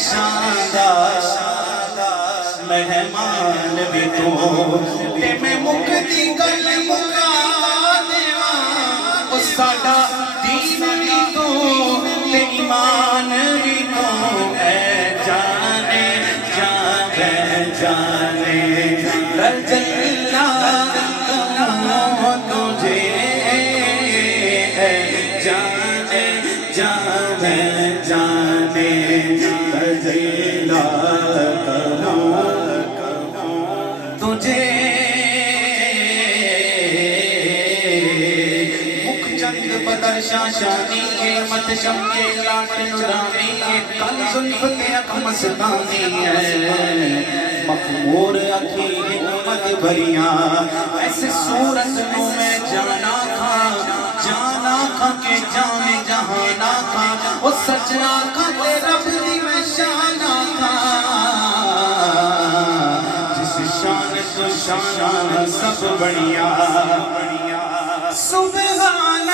شاندار مہمان بھی تو تے میں مکتی گل مکا دیواں او ساڈا دین بھی تو تے ایمان بھی تو اے جانے جانے جانے رجلا تجھے اے جانے جانے جانے رجلا تجھے مکھ چند بدر شاشانی کے مت شمکے لاٹ نورانی کے کل زلف تے اک مستانی ہے مخمور اکھی حکمت بھریاں ایسے صورت نو میں جانا کھا کہ جانے جہانا کھا وہ سجنا کھا تے رب دی میں شانا کھا شان تو شان سب بڑھیا سبحان